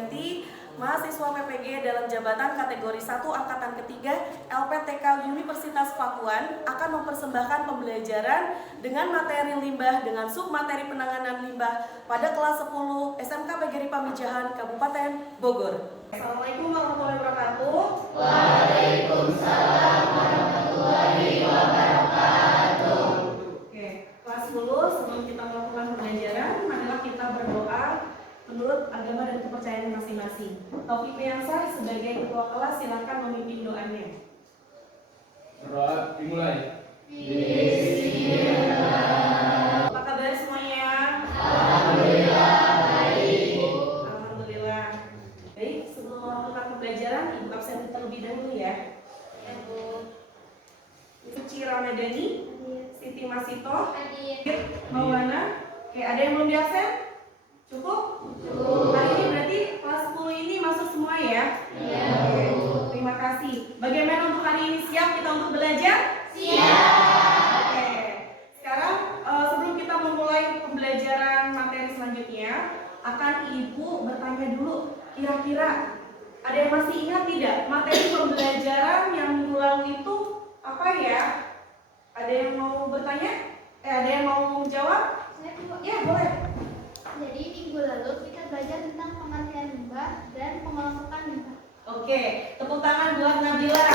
mengganti mahasiswa PPG dalam jabatan kategori 1 angkatan ketiga LPTK Universitas Pakuan akan mempersembahkan pembelajaran dengan materi limbah dengan submateri penanganan limbah pada kelas 10 SMK PGRI Pamijahan Kabupaten Bogor. Assalamualaikum warahmatullahi wabarakatuh. Waalaikumsalam warahmatullahi wabarakatuh. Oke, kelas 10, sebelum kita melakukan pembelajaran, marilah kita berdoa menurut agama dan kepercayaan masing-masing. Taufik Piansah sebagai ketua kelas silakan memimpin doanya. Berdoa dimulai. Apa kabar semuanya? Alhamdulillah baik. Alhamdulillah. Baik, sebelum melakukan pembelajaran, Ibu absen terlebih dahulu ya. Ya, Bu. Suci Ramadhani, Siti Masito, Hadir. Maulana. Oke, ada yang belum di absen? Cukup? Cukup. Hari ini berarti kelas 10 ini masuk semua ya? Iya. Oke, terima kasih. Bagaimana untuk hari ini, siap kita untuk belajar? Siap. Oke. Sekarang sebelum kita memulai pembelajaran materi selanjutnya, akan Ibu bertanya dulu, kira-kira ada yang masih ingat tidak materi pembelajaran yang minggu lalu itu apa ya? Ada yang mau bertanya? Ada yang mau jawab? Saya, Bu. Ya, boleh. Jadi minggu lalu kita belajar tentang pengertian limbah dan pengelompokan limbah. Oke, tepuk tangan buat Nabila.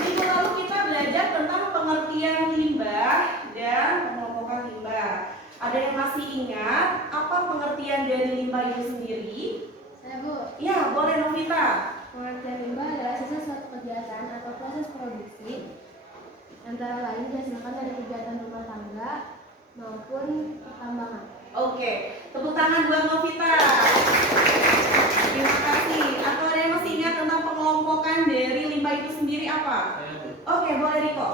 Minggu lalu kita belajar tentang pengertian limbah dan pengelompokan limbah. Ada yang masih ingat apa pengertian dari limbah itu sendiri? Saya, Bu. Ya, boleh Novita. Pengertian limbah adalah sisa suatu kegiatan atau proses produksi antara lain dihasilkan dari kegiatan rumah tangga maupun pertambangan. Oke, tepuk tangan buat Novita. Terima kasih. Atau ada yang masih ingat tentang pengelompokan dari limbah itu sendiri apa? Oke, boleh Riko.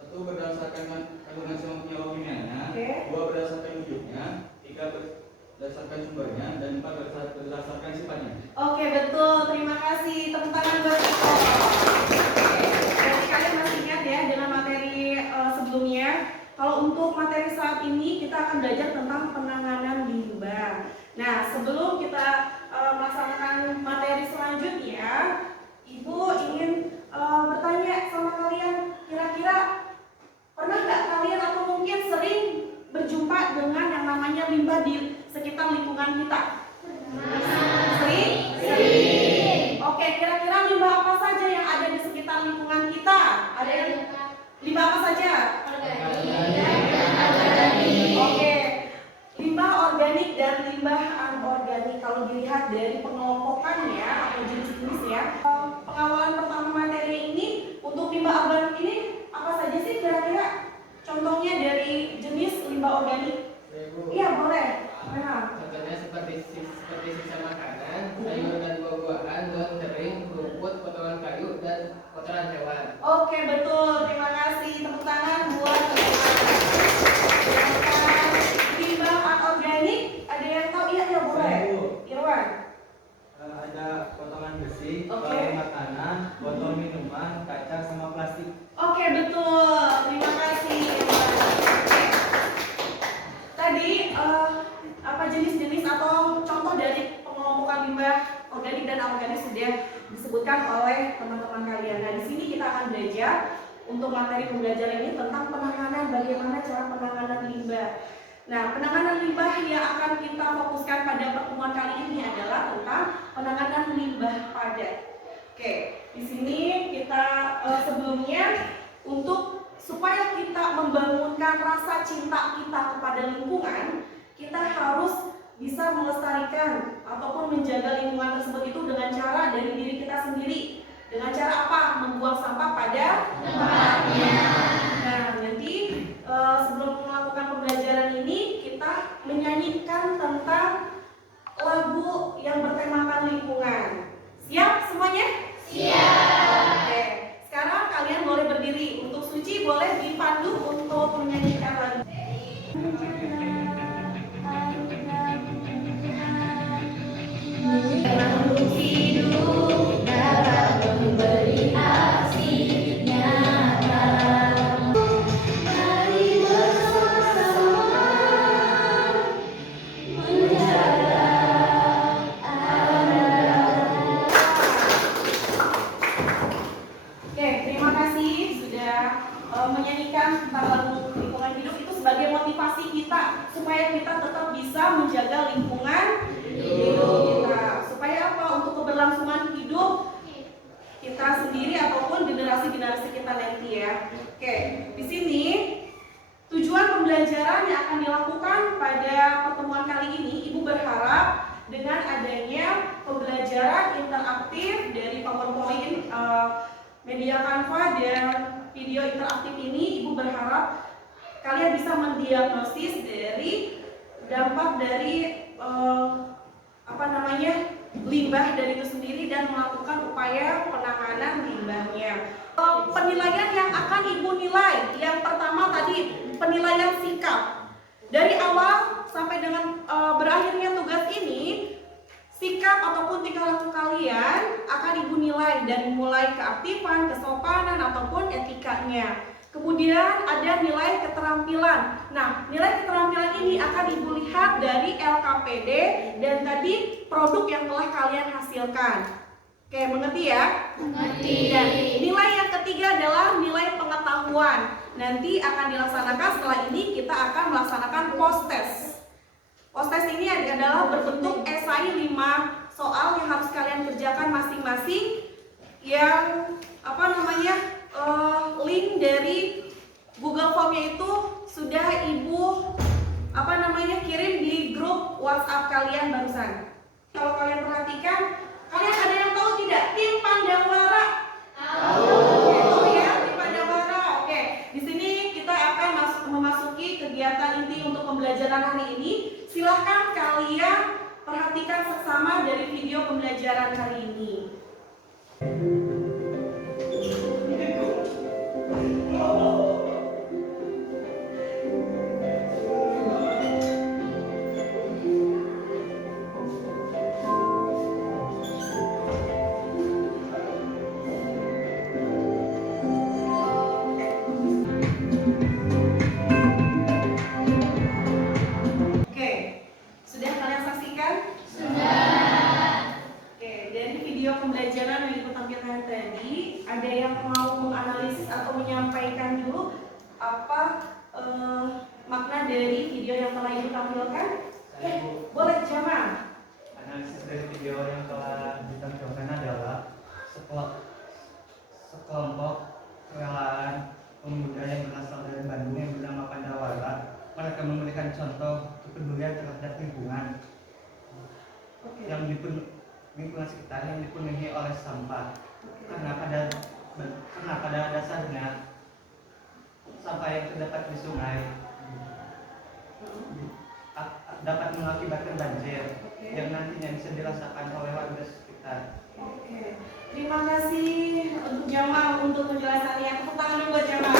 Satu berdasarkan kandungan senyawa kimianya, Oke. dua berdasarkan wujudnya, tiga berdasarkan sumbernya, dan empat berdasarkan sifatnya. Oke, betul. Terima kasih. Tepuk tangan buat Riko. Oke, berarti kalian masih ingat ya dengan materi sebelumnya. Kalau untuk materi saat ini kita akan belajar tentang penanganan limbah. Nah, sebelum kita melaksanakan materi selanjutnya, Ibu ingin bertanya sama kalian, kira-kira pernah nggak kalian atau mungkin sering berjumpa dengan yang namanya limbah di sekitar lingkungan kita? Sering? Oke, kira-kira limbah apa saja yang ada di sekitar lingkungan kita? Ada yang limbah apa saja? Oke, limbah organik dan limbah anorganik. Kalau dilihat dari pengelompokannya atau jenis-jenis ya, pengawalan pertama materi ini untuk limbah organik ini apa saja sih kira-kira? Contohnya dari jenis limbah organik? Iya, boleh. Nah, Contohnya seperti sisa makanan, sayur dan buah-buahan, daun kering, rumput, potongan kayu, dan kotoran hewan. oke, betul. Terima kasih. Tepuk tangan buat limbah anorganik. Ada yang tahu? Iya, ya boleh. Irwan. Ada potongan besi, Oke. bahan makanan, botol minuman, kaca, sama plastik. Oke, betul. Terima kasih, Irwan. Oke. Tadi apa jenis-jenis atau contoh dari pengelompokan limbah organik dan anorganik sudah disebutkan oleh teman-teman kalian. Nah, di sini kita akan belajar untuk materi pembelajaran ini tentang penanganan, bagaimana cara penanganan limbah. Nah, penanganan limbah yang akan kita fokuskan pada pertemuan kali ini adalah tentang penanganan limbah padat. Oke, di sini kita sebelumnya untuk supaya kita membangunkan rasa cinta kita kepada lingkungan, kita harus bisa melestarikan ataupun menjaga lingkungan tersebut itu dengan cara dari diri kita sendiri. Dengan cara apa? Membuang sampah pada tempatnya. Nah, nanti sebelum melakukan pembelajaran ini kita menyanyikan tentang lagu yang bertemakan lingkungan. Siap semuanya? Siap. Oke. Sekarang kalian boleh berdiri. Untuk Suci boleh dipandu untuk menyanyikan lagu. Makhluk hidup dapat memberi aksi nyata. Mari bersama-sama menjaga media Canva dan video interaktif ini, Ibu berharap kalian bisa mendiagnosis dari dampak dari limbah dari itu sendiri dan melakukan upaya penanganan limbahnya. Penilaian yang akan Ibu nilai, yang pertama tadi penilaian sikap. Dari awal sampai dengan berakhirnya tugas ini, sikap ataupun tingkah laku kalian akan Ibu nilai dari mulai keaktifan, kesopanan ataupun etikanya. Kemudian ada nilai keterampilan. Nah, nilai keterampilan ini akan Ibu lihat dari LKPD dan tadi produk yang telah kalian hasilkan. Oke, mengerti ya? Mengerti. Dan nilai yang ketiga adalah nilai pengetahuan. Nanti akan dilaksanakan setelah ini kita akan melaksanakan post test. Post test ini adalah berbentuk esai 5 soal yang harus kalian kerjakan masing-masing yang link dari Google Form-nya itu sudah Ibu kirim di grup WhatsApp kalian barusan. Kalau kalian perhatikan, kalian ada yang tahu tidak tim Pandawara? Tahu ya, tim Pandawara. Oke, di sini kita akan memasuki kegiatan inti untuk pembelajaran hari ini. Silahkan kalian perhatikan seksama dari video pembelajaran hari ini. Pembelajaran yang ditampilkan tadi, ada yang mau menganalisis atau menyampaikan dulu apa makna dari video yang telah Ibu tampilkan? Boleh, Jamal. Analisis dari video yang telah ditampilkan adalah sekelompok relawan pemuda yang berasal dari Bandung yang bernama Pandawara. Mereka memberikan contoh kepedulian terhadap lingkungan yang lingkungan sekitar yang dipenuhi oleh sampah. Karena pada dasarnya sampah yang terdapat di sungai dapat mengakibatkan banjir yang nantinya bisa dirasakan oleh warga sekitar. Terima kasih untuk Jamal untuk penjelasannya. Tepuk tangan buat Jamal.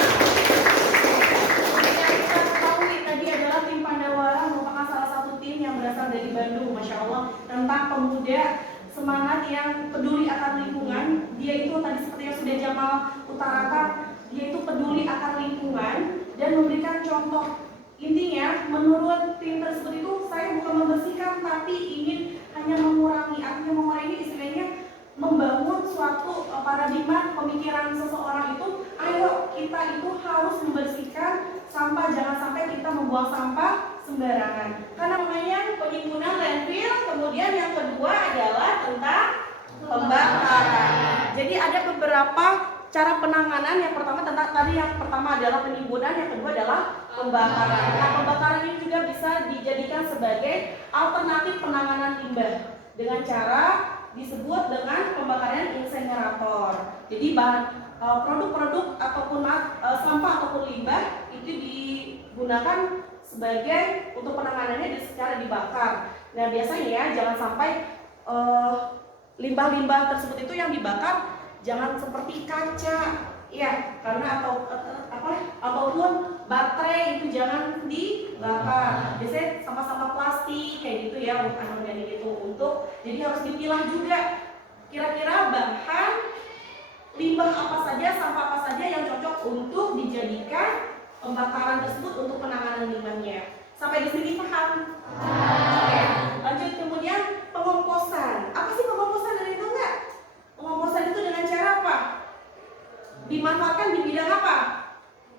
Yang kita ketahui tadi adalah tim Pandawara merupakan salah satu tim yang berasal dari Bandung, Masya Allah, tentang pemuda semangat yang peduli akan lingkungan. Dia itu tadi seperti yang sudah Jamal utarakan, dia itu peduli akan lingkungan dan memberikan contoh. Intinya menurut tim tersebut itu saya bukan membersihkan tapi ingin hanya mengurangi. Artinya mengurangi ini istilahnya membangun suatu paradigma pemikiran seseorang itu, ayo kita itu harus membersihkan sampah, jangan sampai kita membuang sampah sembarangan. Karena namanya penimbunan landfill. Kemudian yang kedua adalah tentang pembakaran. Jadi ada beberapa cara penanganan. Yang pertama adalah penimbunan, yang kedua adalah pembakaran. Nah, pembakaran ini juga bisa dijadikan sebagai alternatif penanganan limbah dengan cara disebut dengan pembakaran insenerator. Jadi produk-produk ataupun sampah ataupun limbah itu digunakan sebagai untuk penanganannya secara dibakar. Nah, biasanya jangan sampai limbah-limbah tersebut itu yang dibakar jangan seperti kaca, ya, karena ataupun baterai itu jangan dibakar. Biasanya sampah-sampah plastik kayak gitu ya, anorganik itu jadi harus dipilah juga. Kira-kira bahan limbah apa saja, sampah apa saja yang cocok untuk dijadikan pembakaran tersebut untuk penanganan limbahnya. Sampai di sini paham? Oke. Lanjut, kemudian pengomposan. Apa sih pengomposan, dari itu enggak? Pengomposan itu dengan cara apa? Dimanfaatkan di bidang apa?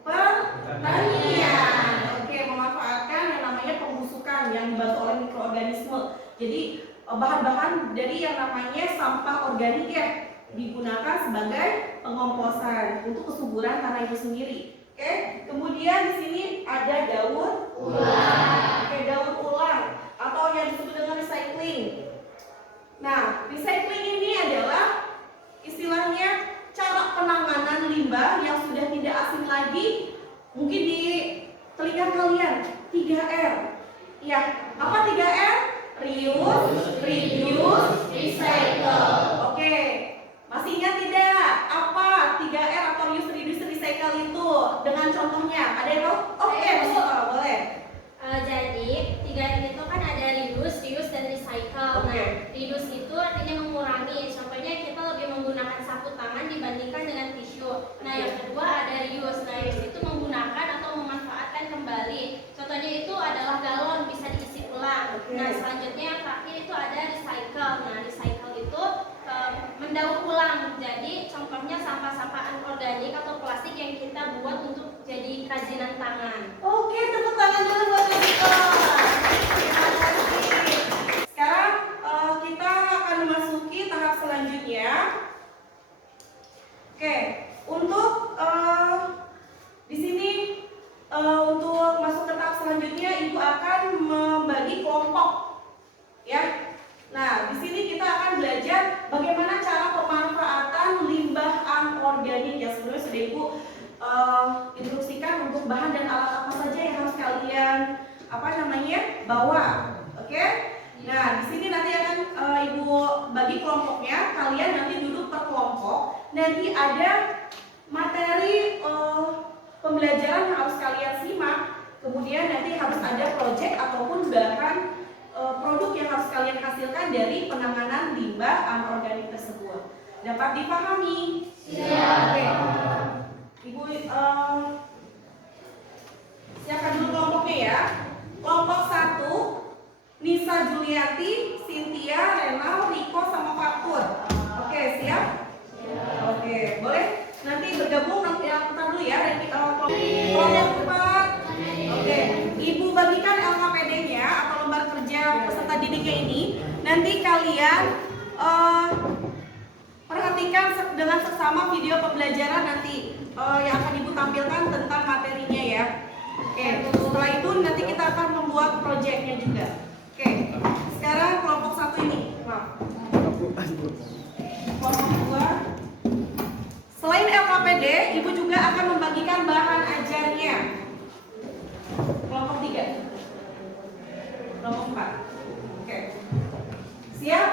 Pertanian. Oke, memanfaatkan yang namanya pembusukan yang dibantu oleh mikroorganisme. Jadi bahan-bahan dari yang namanya sampah organik ya digunakan sebagai pengomposan untuk kesuburan tanah itu sendiri. Oke, kemudian di sini ada daur ulang. Oke, daur ulang atau yang disebut dengan recycling. Nah, recycling ini adalah istilahnya cara penanganan reduce, recycle. Oke, masih ingat tidak apa 3R atau reuse, reduce, recycle itu dengan contohnya? Ada yang tahu? Oke, Mas Ito, boleh. Jadi 3R itu kan ada reduce, reuse, dan recycle. Oke. Nah, reduce itu artinya mengurangi. Contohnya kita lebih menggunakan sapu tangan dibandingkan dengan tisu. Nah, yang kedua ada reuse. Nah, reuse itu menggunakan atau memanfaatkan kembali. Contohnya itu adalah galon bisa diisi ulang. Oke. Nah, selanjutnya yang terakhir itu ada recycle. Nah, recycle itu mendaur ulang. Jadi contohnya sampah-sampah anorganik atau plastik yang kita buat untuk jadi kerajinan tangan. Oke, tepuk tangan dulu buat Mas Ito. Terima kasih. Sekarang kita akan memasuki tahap selanjutnya. Oke, untuk di sini untuk masuk ke tahap selanjutnya, Ibu akan membagi kelompok, ya. Nah, di sini kita akan belajar bagaimana cara pemanfaatan limbah anorganik yang sebenarnya sudah Ibu instruksikan untuk bahan dan alat apa saja yang harus kalian bawa. Oke? Nah, di sini nanti akan Ibu bagi kelompoknya. Kalian nanti duduk per kelompok. Nanti ada materi pembelajaran yang harus kalian simak. Kemudian nanti harus ada proyek ataupun bahan produk yang harus kalian hasilkan dari penanganan limbah anorganik tersebut. Dapat dipahami? Siap. Oke. Ibu siapkan dulu kelompoknya ya. Kelompok 1, Nisa Juliati, Cynthia, Renal, Riko, sama Fatur. Oke, siap? Oke, boleh nanti bergabung nanti dulu ya. Dan kita kelompok 4. Oke, Ibu bagikan LKPD-nya atau lembar kerja peserta didiknya ini. Nanti kalian perhatikan dengan seksama video pembelajaran nanti yang akan Ibu tampilkan tentang materinya ya. Oke, setelah itu nanti kita akan membuat proyeknya juga. Oke, sekarang kelompok 1 ini. Maaf. Kelompok 2. Selain LKPD, Ibu juga akan membagikan bahan ajarnya. Kelompok 3. Kelompok 4. Oke. Siap?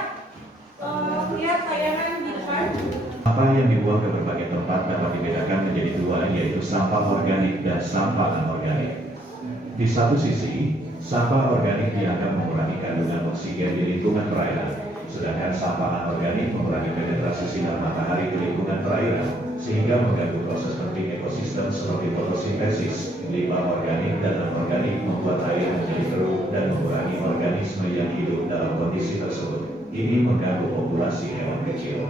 Lihat tayangan di depan. Sampah yang dibuang ke berbagai tempat dapat dibedakan menjadi dua, yaitu sampah organik dan sampah anorganik. Di satu sisi, sampah organik dianggap mengurangi kandungan oksigen di lingkungan perairan, sedangkan sampah anorganik mengurangi penetrasi sinar matahari ke lingkungan perairan, sehingga mengganggu proses penting ekosistem seperti fotosintesis. Limbah organik dan anorganik membuat air menjadi keruh dan mengurangi organisme yang hidup dalam kondisi tersebut. Ini mengganggu populasi hewan kecil.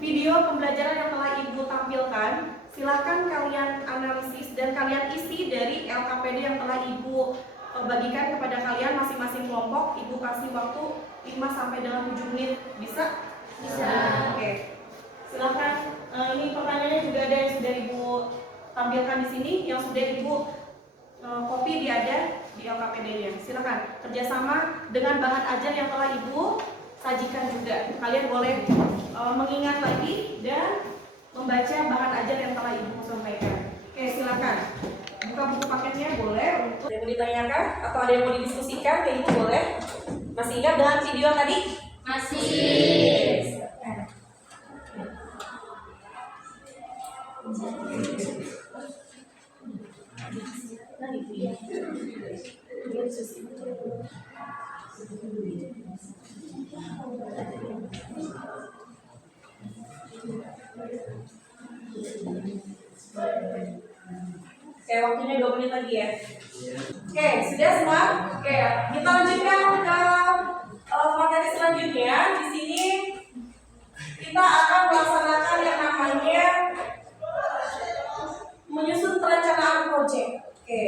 Video pembelajaran yang telah Ibu tampilkan, silakan kalian analisis dan kalian isi dari LKPD yang telah Ibu bagikan kepada kalian masing-masing kelompok. Ibu kasih waktu 5 sampai dengan 7 menit. Bisa? Bisa. Oke. Silakan. Ini pertanyaannya juga ada yang sudah Ibu tampilkan di sini, yang sudah Ibu copy ada di LKPD-nya. Silakan kerjasama dengan bahan ajar yang telah Ibu sajikan juga. Kalian boleh mengingat lagi dan membaca bahan ajar yang telah Ibu sampaikan. Oke, silakan. Buka buku paketnya boleh. Untuk ada yang mau ditanyakan atau ada yang mau didiskusikan, kayak gitu boleh. Masih ingat dengan video tadi? Masih. Oke, waktunya 2 menit lagi ya. Oke, sudah semua? Oke, kita lanjutkan ke materi selanjutnya. Di sini kita akan melaksanakan yang namanya menyusun perencanaan proyek. Oke,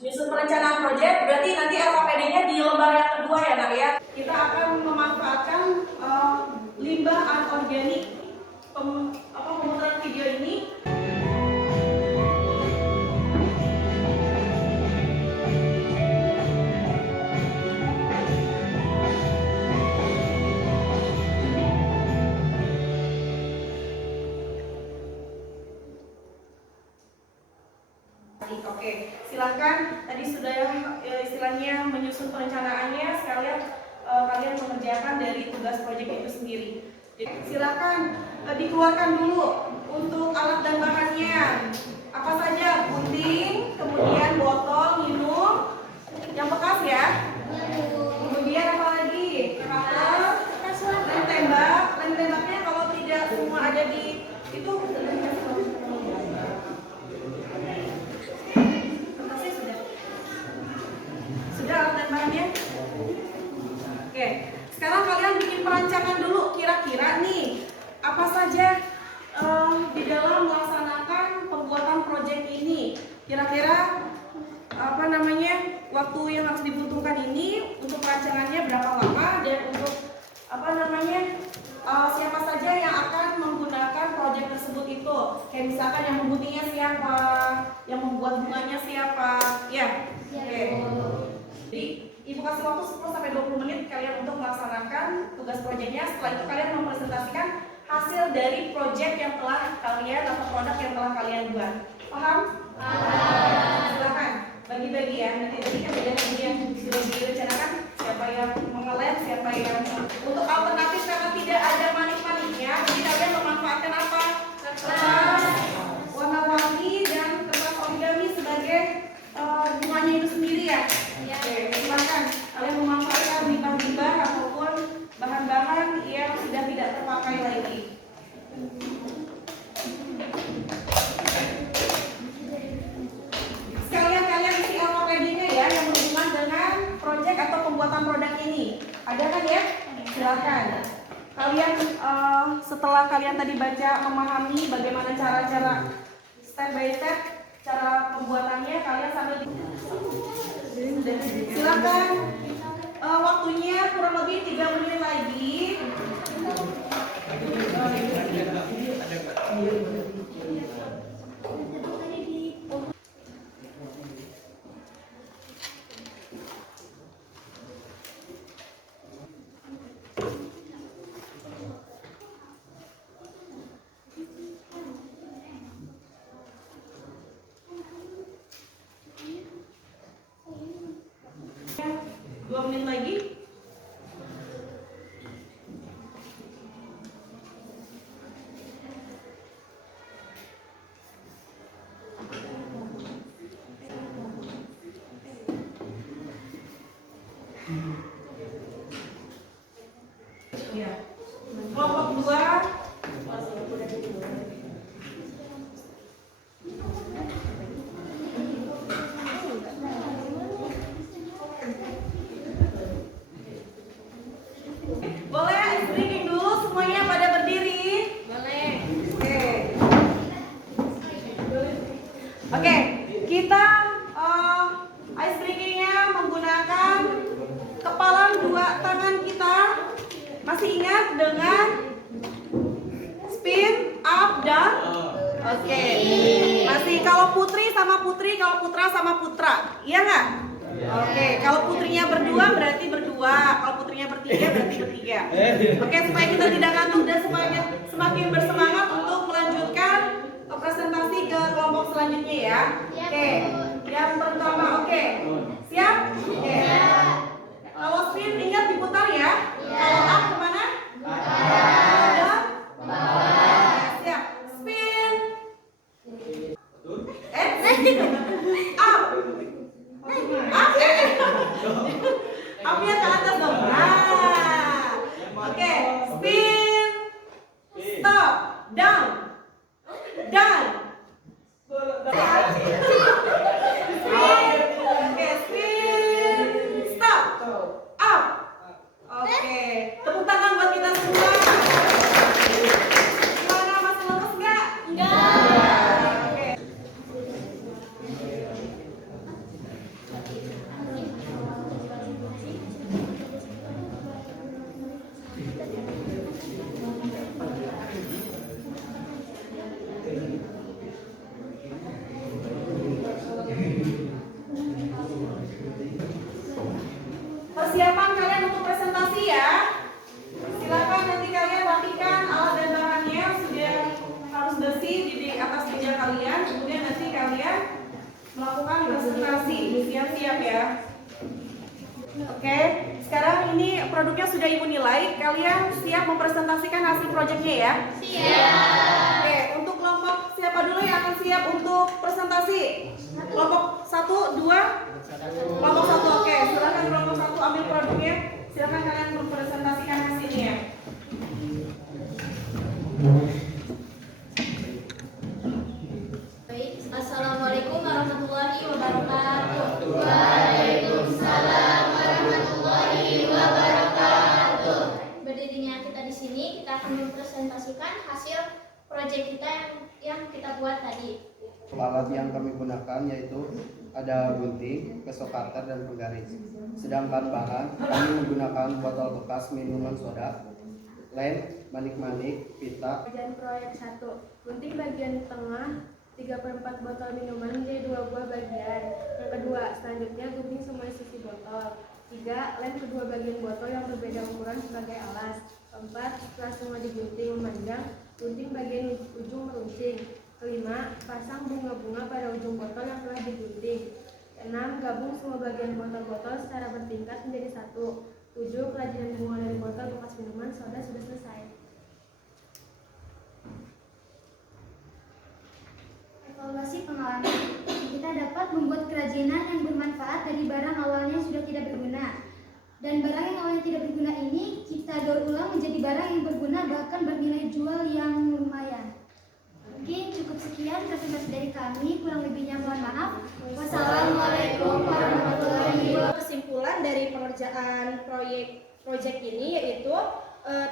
menyusun perencanaan proyek berarti nanti LKPD-nya di lembar yang kedua ya nak ya. Kita akan memanfaatkan limbah anorganik. Pemutaran video ini Oke, silakan. Tadi sudah istilahnya menyusun perencanaannya. Sekalian mengerjakan dari tugas proyek itu sendiri. Jadi, silakan dikeluarkan dulu untuk alat dan bahannya. Apa saja? Gunting, kemudian botol minum yang bekas ya. Kemudian apa lagi? Cutter, lem tembak. Lem tembaknya kalau tidak semua ada di itu kertasnya sudah alat dan bahannya. Oke, sekarang kalian bikin perancangan dulu. Kira-kira nih apa saja di dalam melaksanakan pembuatan proyek ini. Kira-kira apa namanya waktu yang harus dibutuhkan ini untuk perancangannya berapa lama, dan untuk apa namanya siapa saja yang akan menggunakan proyek tersebut itu. Kayak misalkan yang membunyinya siapa, yang membuat bunganya siapa, ya. Oke. Jadi Ibu kasih waktu 10-20 menit kalian untuk melaksanakan tugas proyeknya. Setelah itu kalian mempresentasikan hasil dari proyek yang telah kalian atau produk yang telah kalian buat. Paham? Silakan bagi-bagi ya. Nanti kan beda-beda yang sudah direncanakan. Siapa yang mengelem, siapa yang untuk alternatif karena tidak ada manik-maniknya. Jadi kalian memanfaatkan apa? Kertas warna-warni dan kertas origami sebagai bunganya itu sendiri ya. Oke, silakan kalian memanfaatkan limbah-limbah ataupun bahan-bahan yang sudah tidak terpakai lagi. Sekalian kalian isi LKPD-nya ya yang berhubungan dengan proyek atau pembuatan produk ini. Ada kan ya? Silakan. Kalian setelah kalian tadi baca memahami bagaimana cara-cara step by step cara pembuatannya, kalian sambil silakan waktunya kurang lebih 3 menit lagi. Dua menit lagi. Ya. Kelompok 2 boleh ice breaking dulu semuanya pada berdiri. Boleh. Oke, kita ice breakingnya menggunakan kepalan 2 tangan kita. Masih ingat dengan spin up down? Oke. Masih kalau putri sama putri, kalau putra sama putra. Iya nggak? Oke, kalau putrinya berdua berarti berdua, kalau putrinya bertiga berarti bertiga. Oke, supaya kita tidak ngantuk dan semakin bersemangat untuk melanjutkan presentasi ke kelompok selanjutnya ya. Oke, yang pertama, oke, siap? Oke. Kalau spin ingat diputar ya. Kalau up kemana? Down. Siap. Spin. Up. Upnya ke atas dong. Nah. Oke, spin. Stop. Down. Down. Spin. Oke, spin. Stop. Up. Oke, tepuk tangan buat kita semua. Gimana, masih lemes nggak? Enggak. Oke. Persiapan kalian untuk presentasi ya. Silakan nanti kalian rapikan alat dan bahannya, sudah harus bersih di atas meja kalian. Kemudian nanti kalian melakukan presentasi. Siap-siap ya. Oke, sekarang ini produknya sudah sudah Ibu nilai, kalian siap mempresentasikan hasil proyeknya ya? Siap. Oke, untuk kelompok siapa dulu yang akan siap untuk presentasi? Kelompok 1, 2? Kelompok 1, oke. Silakan kelompok 1 ambil produknya. Silakan kalian mempresentasikan hasilnya. Baik, Assalamualaikum warahmatullahi wabarakatuh. Waalaikumsalam warahmatullahi wabarakatuh. Berdirinya kita di sini, kita akan mempresentasikan hasil proyek kita yang kita buat tadi. Alat yang kami gunakan yaitu ada gunting, pesok cutter, dan penggaris. Sedangkan bahan kami menggunakan botol bekas minuman soda, lem, manik-manik, pita. Bagian proyek 1, gunting bagian tengah 3/4 botol minuman menjadi 2 buah bagian. Yang kedua, selanjutnya gunting semua sisi botol. 3, lem kedua bagian botol yang berbeda ukuran sebagai alas. 4, setelah semua digunting memanjang, gunting bagian ujung meruncing. 5, pasang bunga-bunga pada ujung botol yang telah digunting. 6, gabung semua bagian botol-botol secara bertingkat menjadi 1. 7, kerajinan bunga dari botol bekas minuman soda sudah selesai. Evaluasi pengalaman. Kita dapat membuat kerajinan yang bermanfaat dari barang awalnya sudah tidak berguna. Dan barang yang awalnya tidak berguna ini kita daur ulang menjadi barang yang berguna bahkan bernilai jual yang lumayan. Mungkin cukup sekian presentasi dari kami, kurang lebihnya mohon maaf. Wassalamualaikum warahmatullahi wabarakatuh. Kesimpulan dari pengerjaan proyek ini yaitu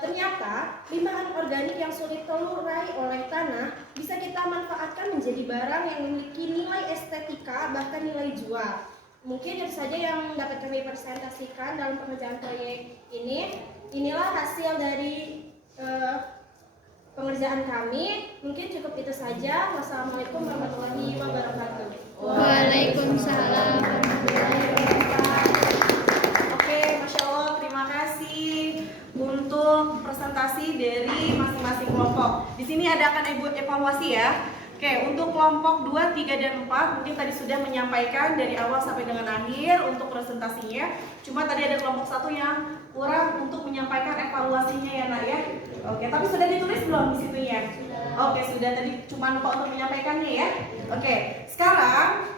ternyata limbah organik yang sulit terurai oleh tanah bisa kita manfaatkan menjadi barang yang memiliki nilai estetika bahkan nilai jual. Mungkin itu saja yang dapat kami presentasikan dalam pengerjaan proyek ini. Inilah hasil dari pengerjaan kami. Mungkin cukup itu saja. Wassalamualaikum warahmatullahi wabarakatuh. Waalaikumsalam warahmatullahi wabarakatuh. Oke, Masya Allah, terima kasih untuk presentasi dari masing-masing kelompok. Di sini ada akan Ibu evaluasi ya. Oke, untuk kelompok 2, 3, dan 4 mungkin tadi sudah menyampaikan dari awal sampai dengan akhir untuk presentasinya. Cuma tadi ada kelompok 1 yang kurang untuk menyampaikan evaluasinya ya nak ya. Oke, tapi sudah ditulis belum di situnya? Oke, sudah, tadi cuma lupa untuk menyampaikannya ya. Oke, sekarang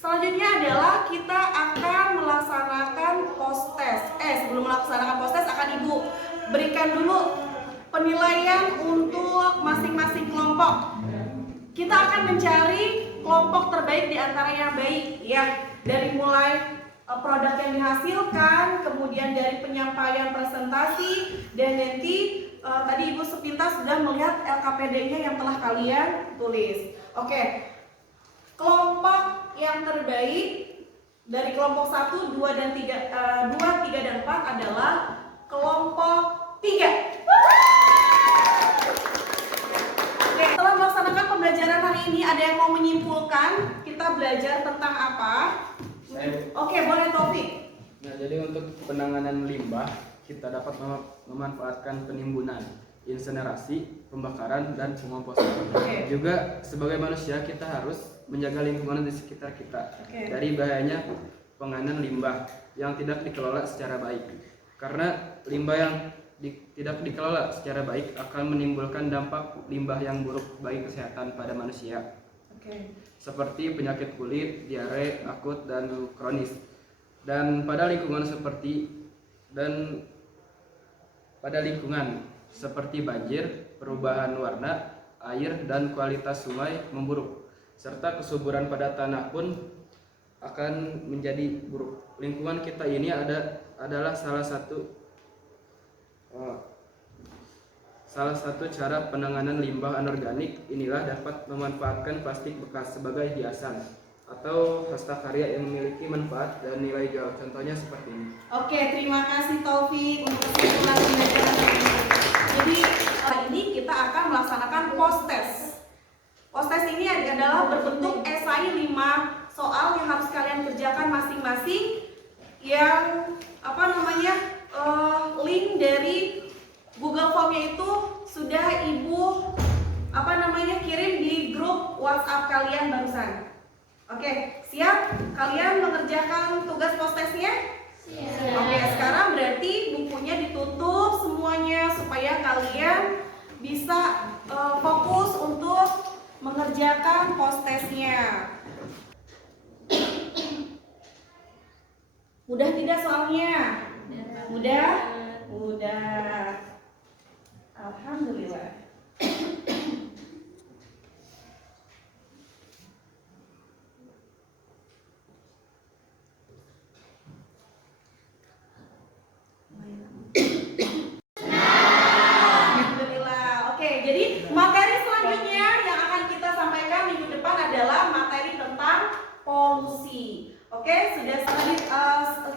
selanjutnya adalah kita akan melaksanakan post test. Sebelum melaksanakan post test akan Ibu berikan dulu penilaian untuk masing-masing kelompok. Kita akan mencari kelompok terbaik di antara yang baik ya. Dari mulai produk yang dihasilkan, kemudian dari penyampaian presentasi, dan nanti tadi Ibu sepintas sudah melihat LKPD-nya yang telah kalian tulis. Oke. Kelompok yang terbaik dari kelompok 1, 2, dan 3, 2, 3, dan 4 adalah kelompok 3. Oke, setelah melaksanakan pembelajaran hari ini, ada yang mau menyimpulkan kita belajar tentang apa? Oke, boleh Taufik. Nah, jadi untuk penanganan limbah, kita dapat memanfaatkan penimbunan, insinerasi, pembakaran, dan pengomposan. Juga sebagai manusia kita harus menjaga lingkungan di sekitar kita dari bahayanya penganan limbah yang tidak dikelola secara baik. Karena limbah yang tidak dikelola secara baik akan menimbulkan dampak limbah yang buruk bagi kesehatan pada manusia. Seperti penyakit kulit, diare akut dan kronis. Dan pada lingkungan seperti banjir, perubahan warna, air, dan kualitas sungai memburuk, serta kesuburan pada tanah pun akan menjadi buruk. Lingkungan kita ini adalah salah satu cara penanganan limbah anorganik. Inilah dapat memanfaatkan plastik bekas sebagai hiasan atau hastakarya yang memiliki manfaat dan nilai jual. Contohnya seperti ini. Oke, terima kasih Taufik untuk kesimpulan pembelajaran hari ini. Jadi hari ini kita akan melaksanakan post test. Post test ini adalah berbentuk esai 5 soal yang harus kalian kerjakan masing-masing. Yang link dari Google Form-nya itu sudah Ibu kirim di grup WhatsApp kalian barusan. Oke, siap? Kalian mengerjakan tugas post testnya? Siap. Oke, sekarang berarti kerjakan post testnya. Mudah tidak soalnya? Mudah? Mudah. Alhamdulillah. Alhamdulillah. Oke, jadi materi selanjutnya yang akan kita sampaikan minggu depan adalah materi tentang polusi. Oke, sudah tadi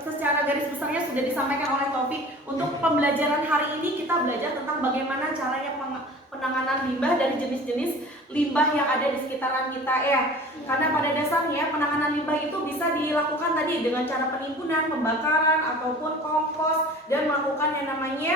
secara garis besarnya sudah disampaikan oleh Taufik. Untuk pembelajaran hari ini kita belajar tentang bagaimana caranya penanganan limbah dari jenis-jenis limbah yang ada di sekitaran kita ya. Karena pada dasarnya penanganan limbah itu bisa dilakukan tadi dengan cara penimbunan, pembakaran ataupun kompos dan melakukan yang namanya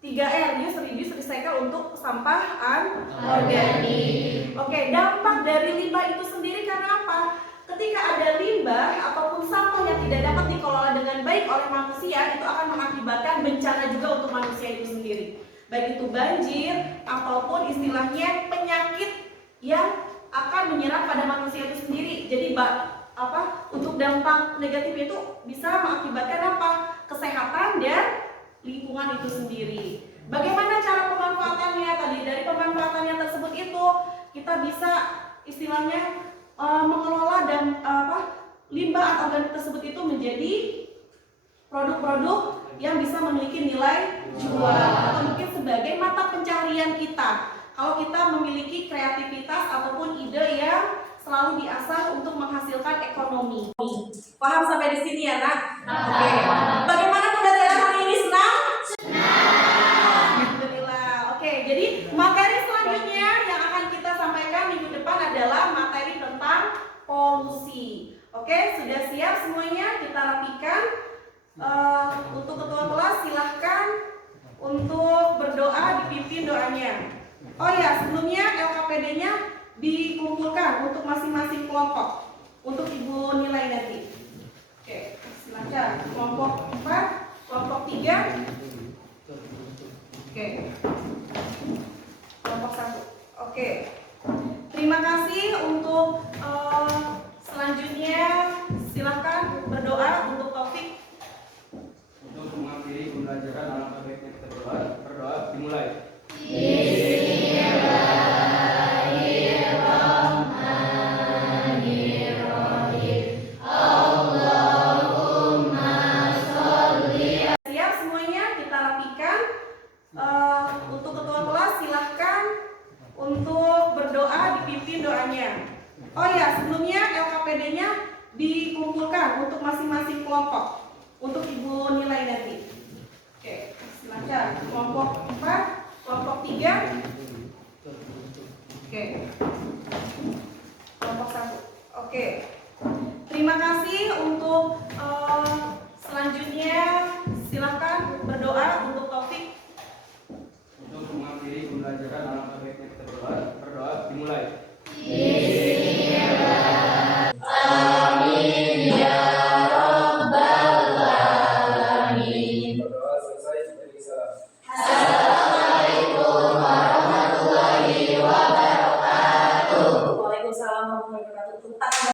3R, reduce, recycle untuk sampah anorganik. Oke, dampak dari limbah itu sendiri karena apa? Ketika ada limbah ataupun sampah yang tidak dapat dikelola dengan baik oleh manusia, itu akan mengakibatkan bencana juga untuk manusia itu sendiri. Baik itu banjir ataupun istilahnya penyakit yang akan menyerang pada manusia itu sendiri. Jadi untuk dampak negatif itu bisa mengakibatkan apa? Kesehatan dan lingkungan itu sendiri. Bagaimana cara pemanfaatannya? Tadi dari pemanfaatannya tersebut itu kita bisa istilahnya mengelola dan limbah anorganik tersebut itu menjadi produk-produk yang bisa memiliki nilai jual atau mungkin sebagai mata pencaharian kita. Kalau kita memiliki kreativitas ataupun ide yang selalu diasah untuk menghasilkan ekonomi. Paham sampai di sini ya, Nak? Oke. Bagaimana pembelajaran hari ini? Senang? Alhamdulillah. Oke, jadi materi selanjutnya yang akan kita sampaikan minggu depan adalah materi tentang polusi. Oke, sudah siap semuanya? Kita rapikan. Untuk ketua kelas silahkan untuk berdoa, dipimpin doanya. Oh ya, sebelumnya LKPD-nya dikumpulkan untuk masing-masing kelompok untuk ibu nilai nanti. Oke, silakan. Kelompok 4, kelompok 3. Oke. Kelompok 1. Oke. Terima kasih untuk selanjutnya silakan berdoa untuk Taufik. Untuk mengakhiri pembelajaran alangkah baiknya kita berdoa dimulai. Siap semuanya, kita rapikan. Untuk ketua kelas silahkan untuk berdoa, dipimpin doanya. Oh ya, sebelumnya LKPD-nya dikumpulkan untuk masing-masing kelompok